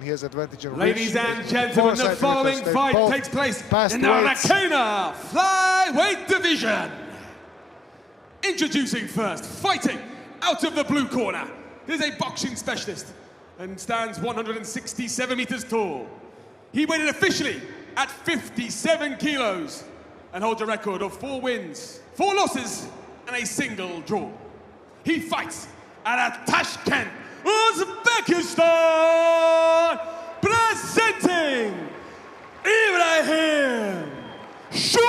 and he has advantage in Ladies and gentlemen, the following fight takes place in the Rkena flyweight division. Introducing first, fighting out of the blue corner. He is a boxing specialist and stands 167 meters tall. He weighed in officially at 57 kilos and holds a record of 4 wins, 4 losses, and a single draw. He fights out of Tashkent, Uzbekistan, presenting Ibrahim Shoimov.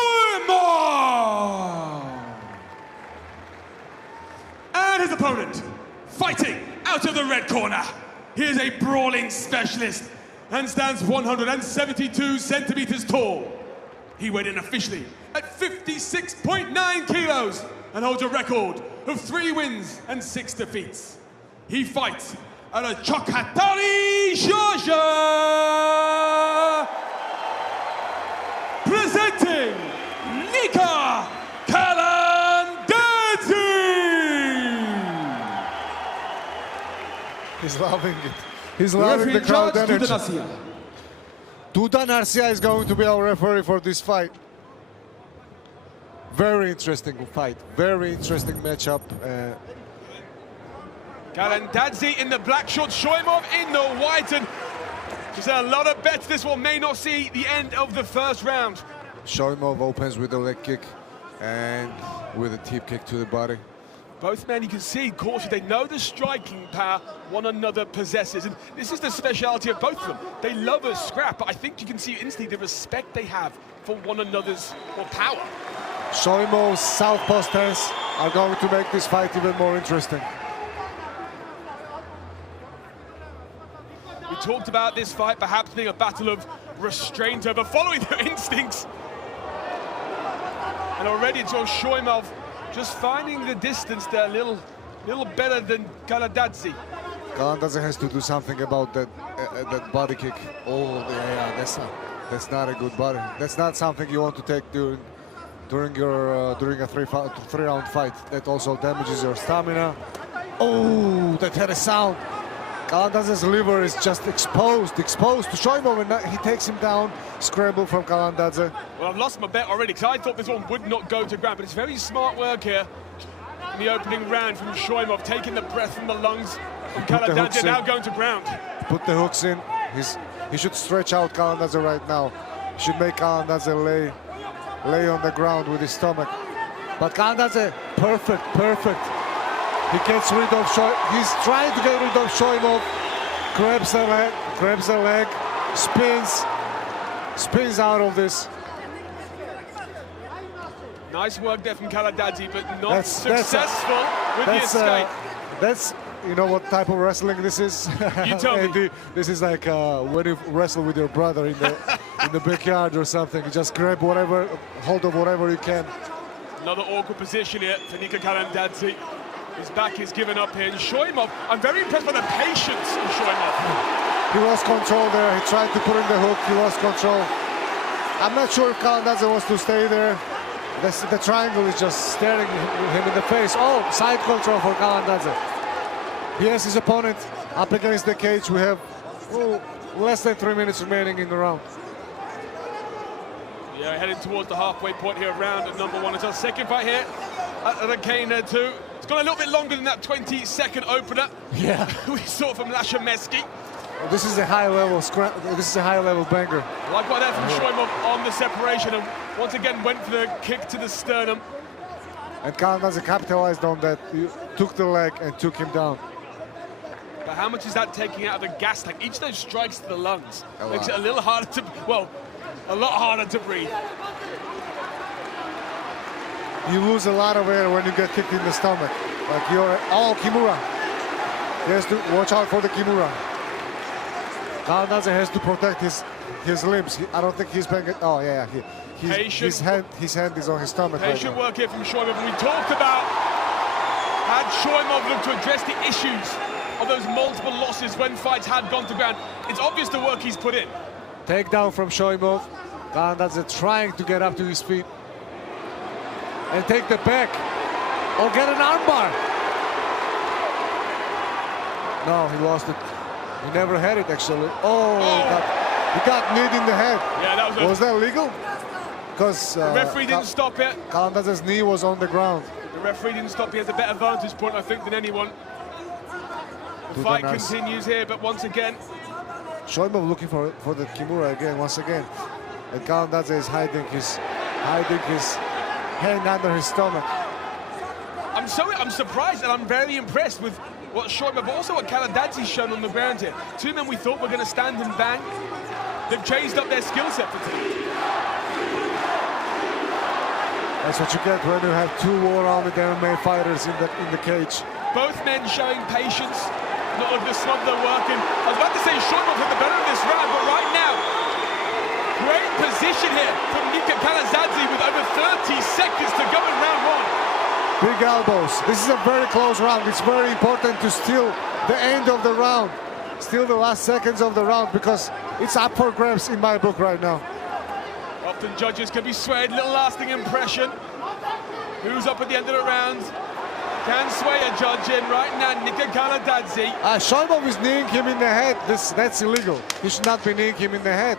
And his opponent, fighting out of the red corner. He is a brawling specialist and stands 172 centimeters tall. He weighed in officially at 56.9 kilos and holds a record of 3 wins and 6 defeats. He fights out of Chokhatari, Georgia, presenting Kalandadze. He's loving it. He's loving the crowd energy. Duda Narsia is going to be our referee for this fight. Very interesting fight. Very interesting matchup. Kalandadze in the black shorts, Shoimov in the white, and there's a lot of bets this one may not see the end of the first round. Shoimov opens with a leg kick and with a tip kick to the body. Both men, you can see, cautious, they know the striking power one another possesses, and this is the speciality of both of them. They love a scrap, but I think you can see instantly the respect they have for one another's power. Shoimov's southpaw stance are going to make this fight even more interesting. We talked about this fight perhaps being a battle of restraint over following their instincts. And already it's Shoimov just finding the distance there a little better than Kalandadze. Kalandadze has to do something about that body kick. Oh, yeah, that's not a good body. That's not something you want to take during a three-round fight. That also damages your stamina. Oh, that had a sound. Kalandadze's liver is just exposed to Shoimov, and he takes him down. Scramble from Kalandadze. Well, I've lost my bet already because I thought this one would not go to ground, but it's very smart work here in the opening round from Shoimov, taking the breath from the lungs from Kalandadze, now going to ground. Put the hooks in. He should stretch out Kalandadze right now. He should make Kalandadze lay on the ground with his stomach. But Kalandadze, perfect. He gets rid of Shoimov. He's trying to get rid of Shoimov. Grabs the leg, spins out of this. Nice work there from Kalandadze, but not successful with the escape. You know what type of wrestling this is? You tell me. This is like when you wrestle with your brother in the backyard or something. You just grab hold of whatever you can. Another awkward position here for Kalandadze. His back is given up here. And Shoimov, I'm very impressed by the patience of Shoimov. He lost control there. He tried to put in the hook. He lost control. I'm not sure if Kalandadze wants to stay there. The triangle is just staring him in the face. Oh, side control for Kalandadze. He has his opponent up against the cage. We have less than 3 minutes remaining in the round. Yeah, heading towards the halfway point here, round number 1. It's our second fight here at Rkena 2. It's gone a little bit longer than that 20-second opener. Yeah. We saw from Lashameski. This is a high-level banger. Like what there from Shoimov on the separation, and once again went for the kick to the sternum. And Kalandadze capitalized on that. He took the leg and took him down. But how much is that taking out of the gas tank? Each of those strikes to the lungs makes it a little harder to, well, a lot harder to breathe. You lose a lot of air when you get kicked in the stomach. Like Kimura. He has to watch out for the Kimura. Kalandadze has to protect his limbs. I don't think he's paying it. Oh yeah, his hand is on his stomach. Patient work here from Shoimov. We talked about had Shoimov looked to address the issues of those multiple losses when fights had gone to ground. It's obvious the work he's put in. Takedown from Shoimov. Kalandadze trying to get up to his feet and take the back or get an armbar. No, he lost it. He never had it actually. Oh, he got kneed in the head. Yeah, that was. Was that legal? Because The referee didn't stop it. Kalandadze's knee was on the ground. The referee didn't stop. He has a better vantage point, I think, than anyone. The fight continues here, but once again, Shoimov looking for the Kimura again, once again. And Kalandadze is hiding his hand under his stomach. I'm surprised and I'm very impressed with what Shoimov, but also what Kalandadze's shown on the ground here. Two men we thought were going to stand and bang. They've changed up their skill set for today. That's what you get when you have two war-rounded MMA fighters in the cage. Both men showing patience, not looking to smother their work. And I was about to say Shoimov had the better of this round, but right now, great position here from Kalandadze with over 30 seconds to go in round one. Big elbows. This is a very close round. It's very important to steal the end of the round. Steal the last seconds of the round because it's up for grabs in my book right now. Often judges can be swayed, little lasting impression. Who's up at the end of the round? Can sway a judge in right now, Kalandadze. Shoimov is kneeing him in the head. That's illegal. He should not be kneeing him in the head.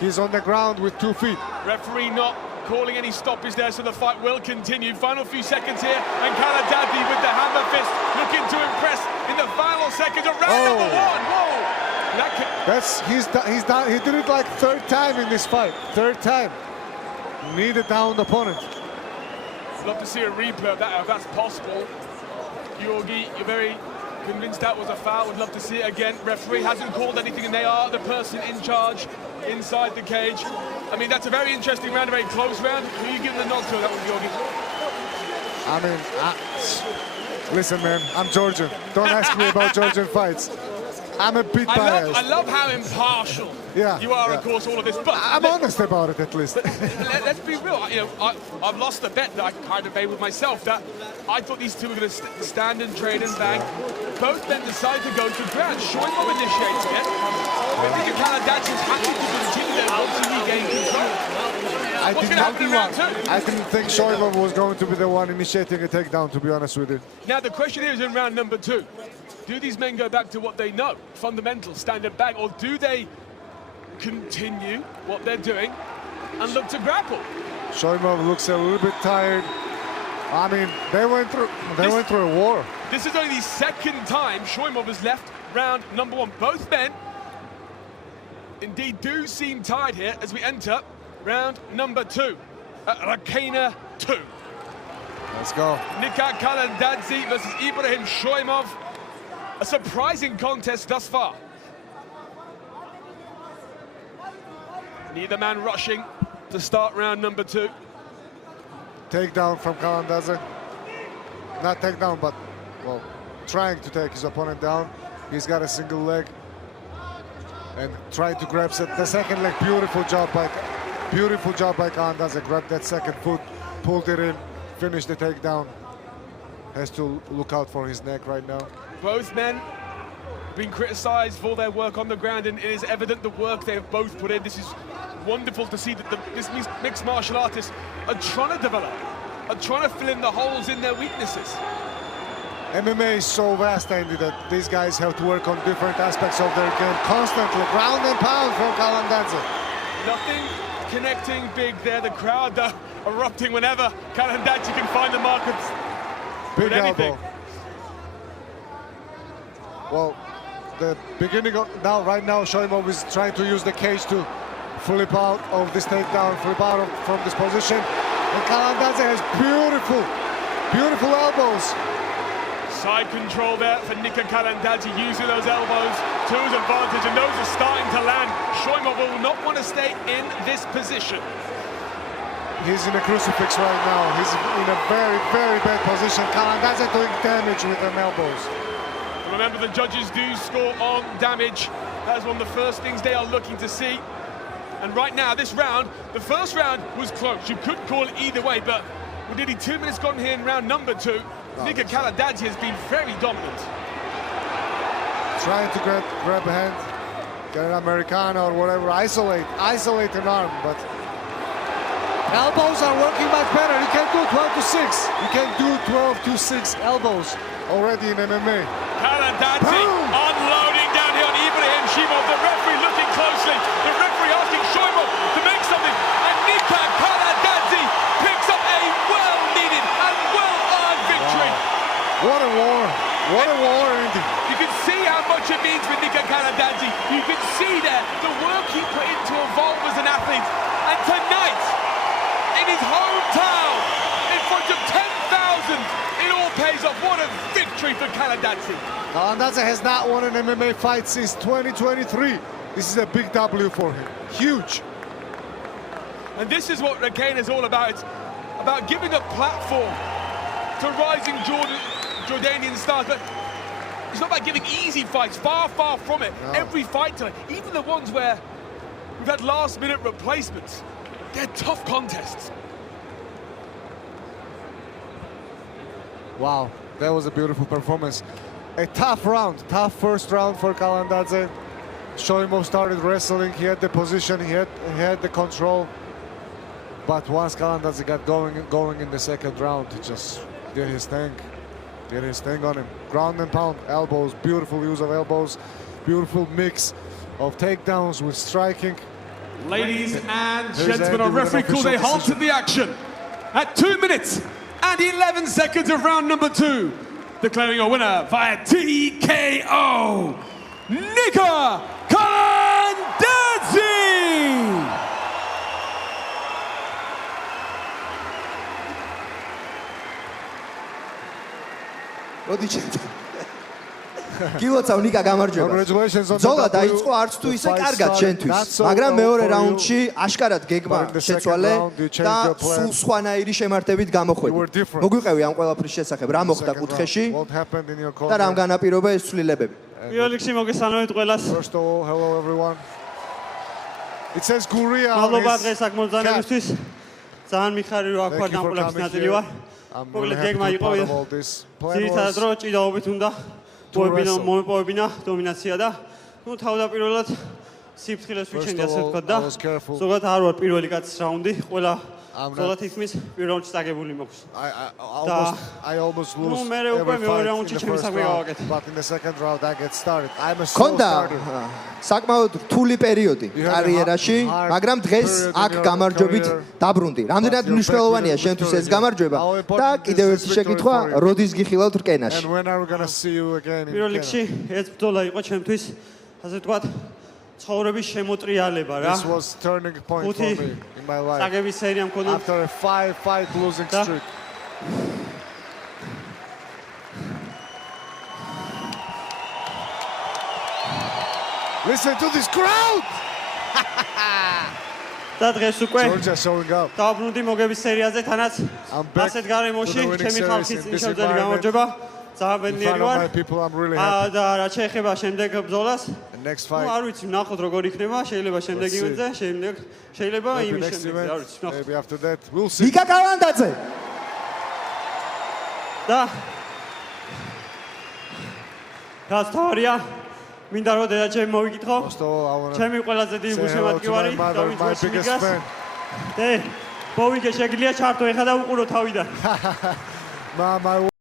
He's on the ground with 2 feet. Referee not calling any stoppage there, so the fight will continue. Final few seconds here, and Kalandadze with the hammer fist looking to impress in the final seconds of round number one. Whoa! He did it like third time in this fight. Third time. Kneed down the opponent. I'd love to see a replay of that if that's possible. Georgi, you're very convinced that was a foul. Would love to see it again. Referee hasn't called anything, and they are the person in charge inside the cage. I mean, that's a very interesting round, a very close round. Who are you giving the nod to? That was Georgi. I mean, listen, man, I'm Georgian. Don't ask me about Georgian fights. I'm a bit biased. I love how impartial you are, of course, all of this. But I'm honest about it, at least. Let's be real. You know, I've lost a bet that I kind of made with myself that I thought these two were going to stand and trade and bang. Both men decide to go to ground. Shoimov initiates it. I think Kalandadze is happy to continue their once he regained control. What's going to happen in round two? I didn't think Shoimov was going to be the one initiating a takedown, to be honest with you. Now, the question here is in round number two. Do these men go back to what they know, fundamentals, stand and bang, or do they continue what they're doing and look to grapple? Shoimov looks a little bit tired. I mean, they went through a war. This is only the second time Shoimov has left round number one. Both men indeed do seem tired here as we enter round number two at Rkena 2. Let's go. Kalandadze versus Ibrahim Shoimov. A surprising contest thus far. Neither man rushing to start round number two. Takedown from Kalandadze. Not takedown, but, well, trying to take his opponent down. He's got a single leg. And trying to grab the second leg. Beautiful job by Kalandadze. Grabbed that second foot, pulled it in, finished the takedown. Has to look out for his neck right now. Both men being criticized for their work on the ground, and it is evident the work they have both put in. This is wonderful to see that these mixed martial artists are trying to develop, are trying to fill in the holes in their weaknesses. MMA is so vast, Andy, that these guys have to work on different aspects of their game constantly. Ground and pound from Kalandadze. Nothing connecting big there. The crowd erupting whenever Kalandadze can find the markets. Big elbow. Well, the beginning of right now, Shoimov is trying to use the cage to flip out of this takedown, from this position. And Kalandadze has beautiful elbows. Side control there for Kalandadze, using those elbows to his advantage, and those are starting to land. Shoimov will not want to stay in this position. He's in a crucifix right now. He's in a very bad position. Kalandadze doing damage with them elbows. Remember, the judges do score on damage. That's one of the first things they are looking to see. And right now, this round, the first round was close. You could call it either way, but with nearly 2 minutes gone here in round number two, Kalandadze has been very dominant. Trying to grab a hand, get an Americana or whatever, isolate an arm, but elbows are working much better. You can do 12 to 6. You can do 12 to 6 elbows already in MMA. Kalandadze unloading down here on You can see there the work he put into evolve as an athlete. And tonight, in his hometown, in front of 10,000, it all pays off. What a victory for Kalandadze. Kalandadze has not won an MMA fight since 2023. This is a big W for him. Huge. And this is what Rkena is all about. It's about giving a platform to rising Jordanian stars. But it's not about giving easy fights. Far, far from it. No. Every fight tonight, even the ones where we've had last-minute replacements, they're tough contests. Wow, that was a beautiful performance. A tough round, tough first round for Kalandadze. Shoimov started wrestling, he had the position, he had the control. But once Kalandadze got going in the second round, he just did his thing. Did his thing on him. Ground and pound, elbows, beautiful use of elbows, beautiful mix of takedowns with striking. Ladies and gentlemen, our referee calls a halt to the action at 2 minutes and 11 seconds of round number 2. Declaring a winner via TKO, Nika Kalandadze! გილოცავ ნიკა გამარჯვება. Congratulations on ზოლა the W. დაიწყო არც თუ The ისე fight კარგად started შენთვის, not so მაგრამ well მეორე for you. რაუნდში აშკარად გეგმა But in the second შეცვალე round, you changed და your plan. სულ სხვანაირი შემართებით You were გამოხვედი. different. მოგვიყევი ამ ყველაფრის შესახებ, რა მოხდა Second კუთხეში round. What happened in your და რამ corner? განაპირობა ეს ცვლილებები. პირველ რიგში მოგესალმებით ყველას. First of all, hello everyone. It says Korea on მადლობა his დღეს აქ მომზადებისთვის. ძალიან მიხარი რომ აქ ვარ Thank you for დამყოლების coming ნაწილი here. ვარ. I'm მოკლედ really happy გეგმა to be იყო part of all this. Plan ძირითადად was რომ ჭიდაობით უნდა wrestle. მომეპოვებინა დომინაცია და ნუ თავდაპირველად სიფრთხილეს ვიჩენდი ასე ვთქვათ და I was careful. ზოგადად არ ვარ პირველი კაცის რაუნდი, ყველა I'm not- ზოგადად თითქმის პირველ რაუნდში წაგებული მაქვს. I almost lose ნუ მერე უკვე every მეორე fight in რაუნდში the ჩემი first საქმე round, გავაკეთე. but in the second round I get started. I'm a slow ქონდა starter. საკმაოდ რთული პერიოდი You had a კარიერაში, hard მაგრამ დღეს period in აქ your გამარჯვებით career. დაბრუნდი. რამდენად But you're მნიშვნელოვანია back with a შენთვის ეს victory. გამარჯვება How და important კიდევ is ერთი this შეკითხვა, victory for you? როდის გიხილავთ რკენაში? And when are we gonna see you again in პირველ Kenya? რიგში ეს ბრძოლა იყო ჩემთვის ასე ვთქვათ ცხოვრების შემოტრიალება რა. This was turning point for ხუთი me in my life. წაგების სერია მქონდა. After a 5-fight losing Da. streak. Listen to this crowd! და დღეს უკვე Georgia showing up. დაბრუნდი მოგების სერიაზე თანაც I'm back ასეთ გარემოში to the winning ჩემი series ხალხის in this ნიშნავდელი environment. გამარჯვება ძალიან In ბედნიერი front of ვარ my people, I'm really happy. და რა შეეხება შემდეგ ბრძოლას The next ნუ fight, არ ვიცი ვნახოთ როგორ იქნება შეიძლება შემდეგ Let's see. ივენტზე შეიძლება maybe იმის next შემდეგ არ event, ვიცი ვნახოთ maybe after that, we'll see. ნიკა კალანდაძე და რაც თავარია მინდა რომ დედაჩემი მოვიკითხო First of all, I want to ჩემი ყველაზე დიდი say hello to გულშემატკივარი my mother, my biggest fan. და ბოვიკე შეგიძლია ჩართო ეხლა და უყურო თავიდან My